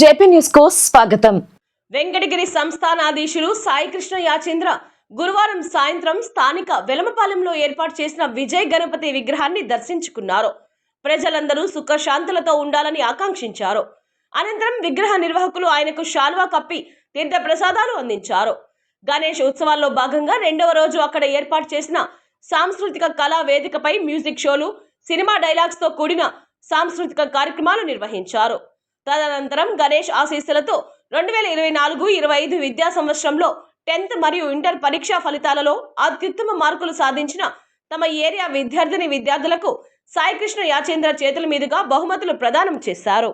JP న్యూస్కు స్వాగతం. వెంకటగిరి సంస్థానాధీశులు సాయికృష్ణ యాచేంద్ర గురువారం సాయంత్రం స్థానిక వెలమపాలెంలో ఏర్పాటు చేసిన విజయ్ గణపతి విగ్రహాన్ని దర్శించుకున్నారు. ప్రజలందరూ సుఖశాంతులతో ఉండాలని ఆకాంక్షించారు. అనంతరం విగ్రహ నిర్వాహకులు ఆయనకు శాల్వా కప్పి తీర్థ ప్రసాదాలు అందించారు. గణేష్ ఉత్సవాల్లో భాగంగా రెండవ రోజు అక్కడ ఏర్పాటు చేసిన సాంస్కృతిక కళా వేదికపై మ్యూజిక్ షోలు సినిమా డైలాగ్స్తో కూడిన సాంస్కృతిక కార్యక్రమాలు నిర్వహించారు. తదనంతరం గణేష్ ఆశీస్సులతో రెండు వేల ఇరవై నాలుగు ఇరవై ఐదు విద్యా సంవత్సరంలో టెన్త్ మరియు ఇంటర్ పరీక్షా ఫలితాలలో అత్యుత్తమ మార్కులు సాధించిన తమ ఏరియా విద్యార్థిని విద్యార్థులకు సాయికృష్ణ యాచేంద్ర చేతుల మీదుగా బహుమతులు ప్రదానం చేశారు.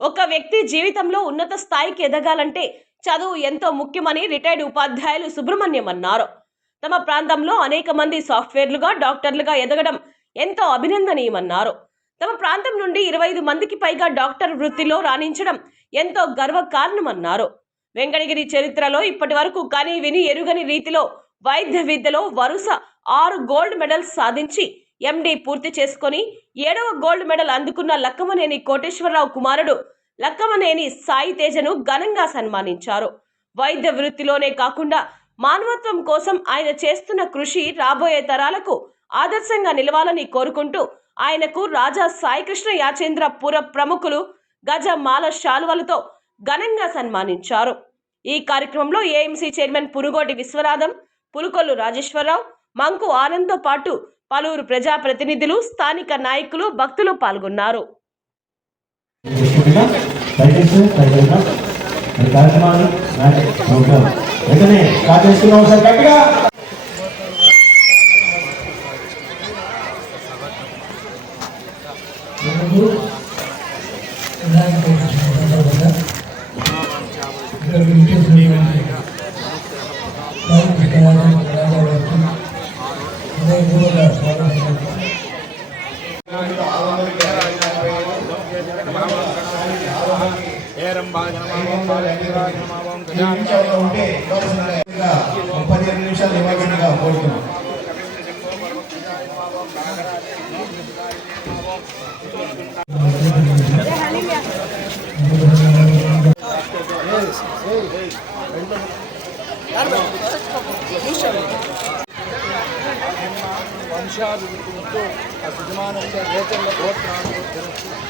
ఒక వ్యక్తి జీవితంలో ఉన్నత స్థాయికి ఎదగాలంటే చదువు ఎంతో ముఖ్యమని రిటైర్డ్ ఉపాధ్యాయులు సుబ్రహ్మణ్యం అన్నారు. తమ ప్రాంతంలో అనేక మంది సాఫ్ట్వేర్లుగా డాక్టర్లుగా ఎదగడం ఎంతో అభినందనీయమన్నారు. తమ ప్రాంతం నుండి ఇరవై ఐదు మందికి పైగా డాక్టర్ వృత్తిలో రాణించడం ఎంతో గర్వకారణమన్నారు. వెంకటగిరి చరిత్రలో ఇప్పటి వరకు కని విని ఎరుగని రీతిలో వైద్య విద్యలో వరుస ఆరు గోల్డ్ మెడల్స్ సాధించి ఎండి పూర్తి చేసుకొని ఏడవ గోల్డ్ మెడల్ అందుకున్న లక్కమనేని కోటేశ్వరరావు కుమారుడు లక్కమనేని సాయి తేజను ఘనంగా సన్మానించారు. వైద్య వృత్తిలోనే కాకుండా మానవత్వం కోసం ఆయన చేస్తున్న కృషి రాబోయే తరాలకు ఆదర్శంగా నిలవాలని కోరుకుంటూ ఆయనకు రాజా సాయికృష్ణ యాచేంద్ర పుర ప్రముఖులు గజ మాల శాలువలతో ఘనంగా సన్మానించారు ఈ కార్యక్రమంలో ఏఎంసీ చైర్మన్ పురుగోటి విశ్వనాథం పులుకొల్లు రాజేశ్వరరావు మంకు ఆనంద్తో పాటు పలువురు ప్రజాప్రతినిధులు స్థానిక నాయకులు భక్తులు పాల్గొన్నారు కార్యక్రమాన్ని వెంటనే స్టార్ట్ చేసుకున్నాం సార్ గట్టిగా ముందు వినాయక చవితి సందర్భంగా ఇక్కడ విచ్చేసినటువంటి సాయి కృష్ణరాజు రాజా వారికి హృదయపూర్వక స్వాగతం నిమిషాలు కోరుతున్నాం ఆ సుజమానంగా రేచర్ల గోత్రాలు తొమ్మిది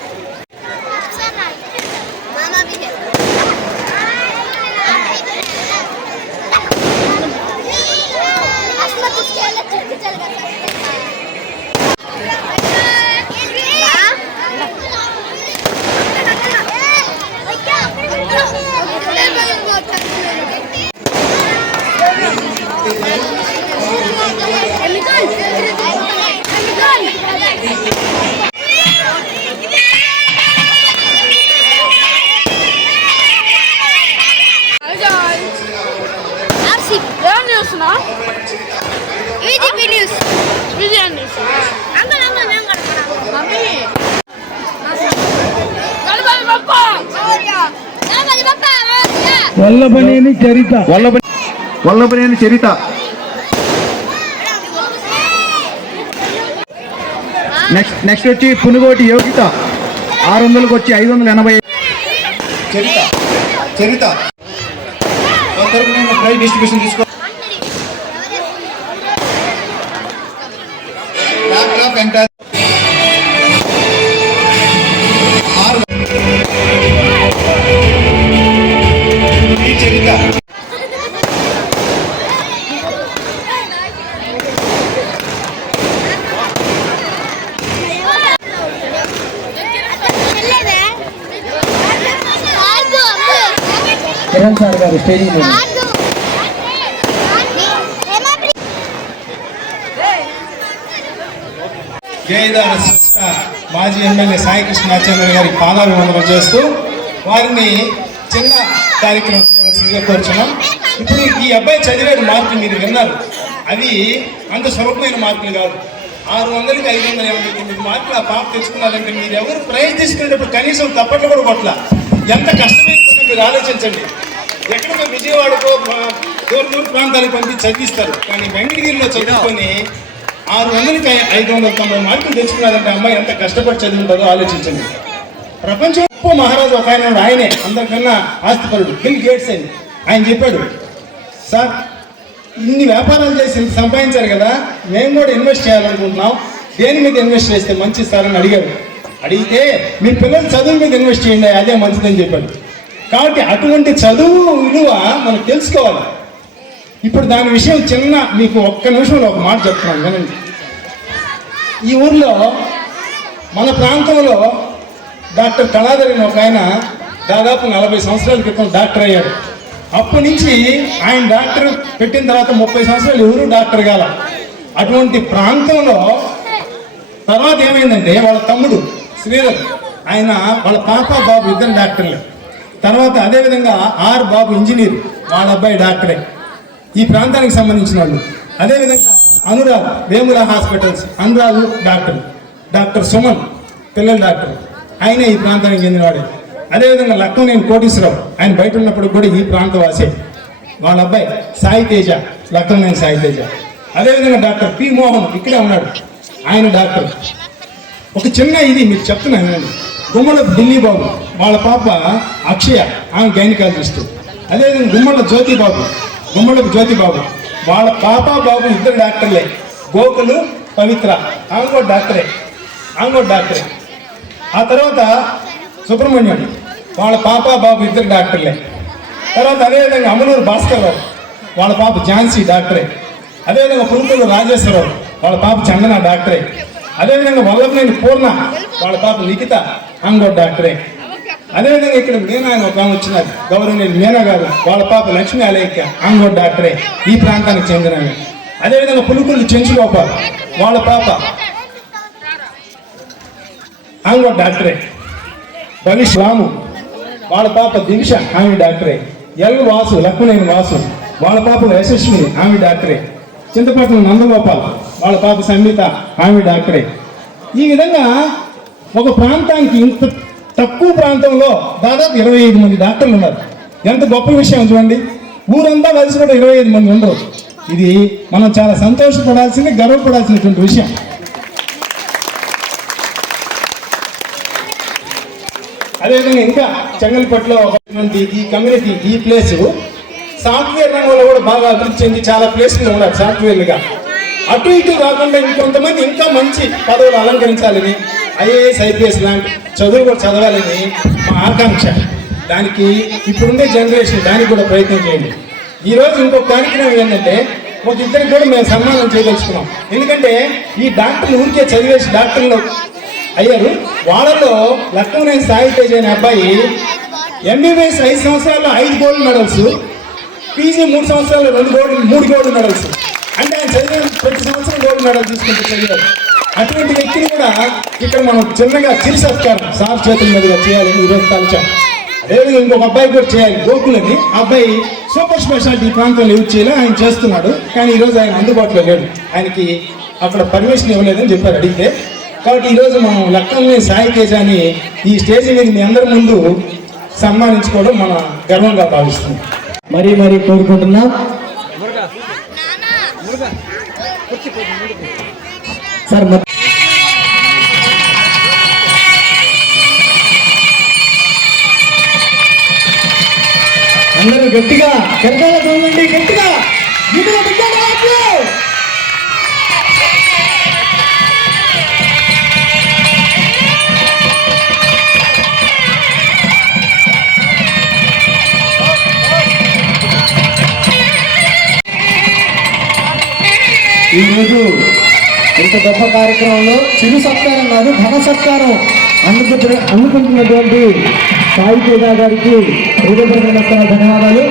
ఏం చేస్తున్నా ఇది న్యూస్ ఇది అండి అంగల్ అంగల్ మేము కడతాం mummy Ganapati Bappa Ganapati Bappa Vallabhaneni Charitha Vallabha Vallabhaneni Charitha. Next next వచ్చి పునుగోటి యోగిత. ఆరు వందలకు వచ్చి ఐదు వందల ఎనభై చరిత చరిత. ప్రైజ్ డిస్ట్రిబ్యూషన్ తీసుకో Clap, కిరణ్ సార్ గారు స్టేజ్ మీద. జయదార మాజీ ఎమ్మెల్యే సాయికృష్ణ ఆచార్య గారికి పాదాలు వందనం చేస్తూ వారిని చిన్న కార్యక్రమం చేయవలసిందిగా కోరుచున్నాం. ఇప్పుడు ఈ అబ్బాయి చదివాడు మార్కులు మీరు విన్నారు. అవి అంత సులభమైన మార్కులు కాదు. ఆరు వందలకి ఐదు వందల ఎనభై తొమ్మిది మార్కులు ఆ పాప తెచ్చుకున్నారంటే మీరు ఎవరు ప్రైజ్ తీసుకునేటప్పుడు కనీసం తప్పట్లు కూడా కొట్ల ఎంత కష్టమైన మీరు ఆలోచించండి. ఎక్కడికో విజయవాడకో మా- దూర దూర ప్రాంతాలకు పంపి చదివిస్తారు. కానీ వెంకటగిరిలో చదువుకొని ఆరు వందలకి ఐదు వందల తొంభై మార్కులు తెచ్చుకున్నారంటే అమ్మాయి ఎంత కష్టపడి చదువుంటుందో ఆలోచించండి. ప్రపంచం గొప్ప మహారాజు ఒక ఆయన ఆయనే. అందరికన్నా ఆస్తిపరుడు. బిల్ గేట్స్ అని. ఆయన చెప్పాడు సార్ ఇన్ని వ్యాపారాలు చేసి సంపాదించారు కదా మేము కూడా ఇన్వెస్ట్ చేయాలనుకుంటున్నాం. దేని మీద ఇన్వెస్ట్ చేస్తే మంచిది సార్? అని అడిగారు అడిగితే మీ పిల్లలు చదువు మీద ఇన్వెస్ట్ చేయండి అదే మంచిదని చెప్పాడు. కాబట్టి అటువంటి చదువు విలువ మనం తెలుసుకోవాలి. ఇప్పుడు దాని విషయం చిన్న మీకు ఒక్క నిమిషంలో ఒక మాట చెప్తున్నాను వినండి. ఈ ఊర్లో మన ప్రాంతంలో డాక్టర్ కళాధర్ అని ఒక ఆయన దాదాపు నలభై సంవత్సరాల క్రితం డాక్టర్ అయ్యాడు. అప్పటి నుంచి ఆయన డాక్టర్ పెట్టిన తర్వాత ముప్పై సంవత్సరాలు ఎవరు డాక్టర్ కాల. అటువంటి ప్రాంతంలో తర్వాత ఏమైందంటే వాళ్ళ తమ్ముడు శ్రీధర్ ఆయన వాళ్ళ పాప బాబు ఇద్దరు డాక్టర్లే. తర్వాత అదేవిధంగా ఆర్ బాబు ఇంజనీర్ వాళ్ళ అబ్బాయి డాక్టరే. ఈ ప్రాంతానికి సంబంధించిన వాళ్ళు. అదేవిధంగా Anurag Vemula hospitals Anurag doctor doctor Suman పిల్లల డాక్టర్. ఆయనే ఈ ప్రాంతానికి చెందినవాడే అదేవిధంగా లక్ష్మణేని కోటీశ్వరావు ఆయన బయట ఉన్నప్పుడు కూడా ఈ ప్రాంతవాసే వాళ్ళ అబ్బాయి సాయి తేజ లక్ష్మణేని సాయి తేజ. అదేవిధంగా డాక్టర్ పి మోహన్ ఇక్కడే ఉన్నాడు. ఆయన డాక్టర్. ఒక చిన్న ఇది మీరు చెప్తున్నాను గుమ్మల ఢిల్లీ బాబు వాళ్ళ పాప అక్షయ ఆమె గైనకాలజిస్ట్ అదేవిధంగా గుమ్మల జ్యోతి బాబు గుమ్మలపు జ్యోతి బాబు. వాళ్ళ పాప బాబు ఇద్దరు డాక్టర్లే. గోకులు పవిత్ర. ఆమె కూడా డాక్టరే. ఆమె కూడా డాక్టరే. ఆ తర్వాత సుబ్రహ్మణ్యం వాళ్ళ పాప బాబు ఇద్దరు డాక్టర్లే. తర్వాత అదేవిధంగా అమలూరు భాస్కర్ రావు వాళ్ళ పాప ఝాన్సీ డాక్టరే. అదేవిధంగా పురుకులు రాజేశ్వరరావు వాళ్ళ పాప చందన డాక్టరే. అదేవిధంగా వల్లభనేని పూర్ణ వాళ్ళ పాప లిఖిత అంగోడ్ డాక్టరే అదేవిధంగా ఇక్కడ మీనా అని ఒక ఆమె వచ్చినారు గౌరవనీయులు మీనా గారు వాళ్ళ పాప లక్ష్మీ అలేఖ్య ఆంగోడ్ డాక్టరే ఈ ప్రాంతానికి చెందినవి. అదేవిధంగా పులుకులు చెంచు గోపాల్ వాళ్ళ పాప ఆంగోడ్ డాక్టరే భవిష్ రాము వాళ్ళ పాప దివిష ఆమె డాక్టరే ఎల్ వాసు లక్ష్మణేని వాసు. వాళ్ళ పాప యశస్విని ఆమె డాక్టరే చింతపట్నం నందగోపాల్. వాళ్ళ పాప సంగీత ఆమె డాక్టరే ఈ విధంగా ఒక ప్రాంతానికి ఇంత తక్కువ ప్రాంతంలో దాదాపు ఇరవై ఐదు మంది డాక్టర్లు ఉన్నారు. ఎంత గొప్ప విషయం చూడండి. ఊరంతా కలిసి కూడా ఇరవై ఐదు మంది ఉండరు. ఇది మనం చాలా సంతోషపడాల్సింది గర్వపడాల్సినటువంటి విషయం. అదేవిధంగా ఇంకా చెంగల్పట్లో ఈ కమ్యూనిటీ ఈ ప్లేస్ సాఫ్ట్వేర్ రంగంలో కూడా బాగా అభివృద్ధి చెంది చాలా ప్లేస్లు ఉన్నారు సాఫ్ట్వేర్లుగా. అటు ఇటు కాకుండా ఇంకొంతమంది ఇంకా మంచి పదవులు అలంకరించాలని ఐఏఎస్ ఐపీఎస్ లాంటి చదువు కూడా చదవాలని మా ఆకాంక్ష. దానికి ఇప్పుడుండే జనరేషన్ దానికి కూడా ప్రయత్నం చేయండి. ఈ రోజు ఇంకొక కార్యక్రమం ఏంటంటే ఒక ఇద్దరికి కూడా మేము సన్మానం చేయదలుచుకున్నాం. ఎందుకంటే ఈ డాక్టర్లు ఊరికే చదివేసి డాక్టర్లు అయ్యారు. వాళ్ళలో లక్ష్మణ్ సాయి తేజ్ అనే అబ్బాయి ఎంబీబీఎస్ ఐదు సంవత్సరాల్లో ఐదు గోల్డ్ మెడల్స్ పీజీ మూడు సంవత్సరాల్లో రెండు గోల్డ్ మూడు గోల్డ్ మెడల్స్ అంటే ఆయన చదివిన ప్రతి సంవత్సరం గోల్డ్ మెడల్ తీసుకుంటూ చదివారు అటువంటి వ్యక్తిని కూడా ఇక్కడ మనం చిన్నగా చిరు సత్కారం సార్ చేతుల మీదుగా చేయాలని ఈరోజు తలచాం. అదేవిధంగా ఇంకొక అబ్బాయి కూడా చేయాలి. గోకులని ఆ అబ్బాయి సూపర్ స్పెషాలిటీ ఈ ప్రాంతంలో యూజ్ చేయాలి ఆయన చేస్తున్నాడు. కానీ ఈరోజు ఆయన అందుబాటులో లేడు. ఆయనకి అక్కడ పర్మిషన్ ఇవ్వలేదని చెప్పారు అడిగితే. కాబట్టి ఈరోజు మనం లక్కల్ని సాయి తేజాని ఈ స్టేజ్ మీద మీ అందరి ముందు సన్మానించుకోవడం మన గర్వంగా భావిస్తున్నాం. మరీ మరీ కోరుకుంటున్నాం. సార్ అందరూ గట్టిగా గట్టిగా చూడండి గట్టిగా. ఈరోజు ఇంత గొప్ప కార్యక్రమంలో చిరు సత్కారం కాదు ఘన సత్కారం. అందుకు అందుకుంటున్నటువంటి సాయి తేజ గారికి హృదయపూర్వక ధన్యవాదాలు.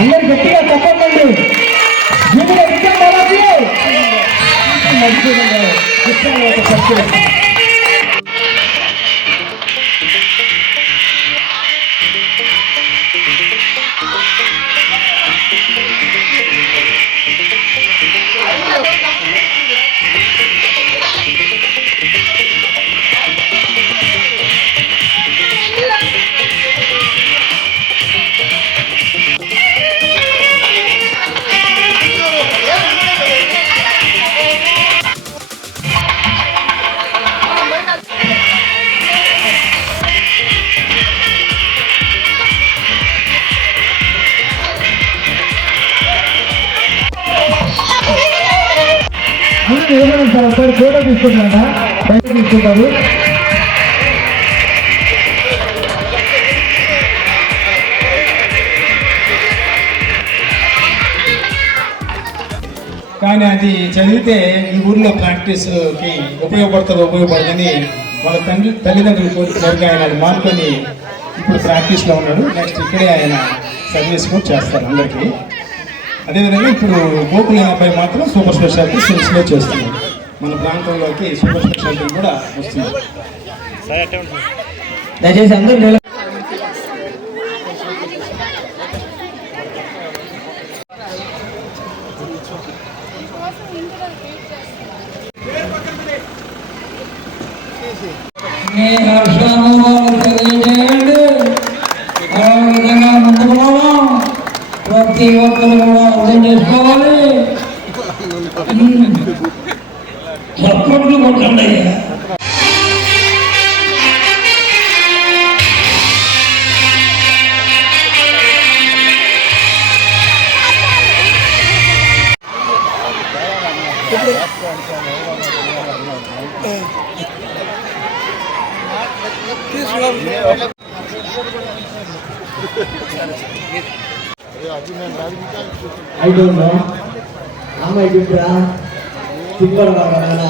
అందరు గట్టిగా చెప్పండి. జీవిత విద్యార్థులకి మర్చిపోకండి నిమిషాలు ఏమైనా సార్ ఒకసారి ఫోటో తీసుకుంటారా బయట తీసుకుంటారు. కానీ అది చదివితే ఈ ఊర్లో ప్రాక్టీస్కి ఉపయోగపడుతుంది ఉపయోగపడుతుంది వాళ్ళ తండ్రి తల్లిదండ్రులు కోరిక ఆయన అది మానుకొని ఇప్పుడు ప్రాక్టీస్లో ఉన్నాడు. నెక్స్ట్ ఇక్కడే ఆయన సర్వీస్ కూడా చేస్తారు అందరికీ. అదేవిధంగా ఇప్పుడు గోకుల అబ్బాయి మాత్రం సూపర్ స్పెషాలిటీ సిమ్స్లో చేస్తున్నాడు మన ప్రాంతంలోకి సూపర్ స్పెషాలిటీ కూడా వస్తుంది. దయచేసి అందరూ నిల కూడా ஐ டோன்ட் நோ ஆமா இப்படிடா திப்பர் வாங்க வேணாம்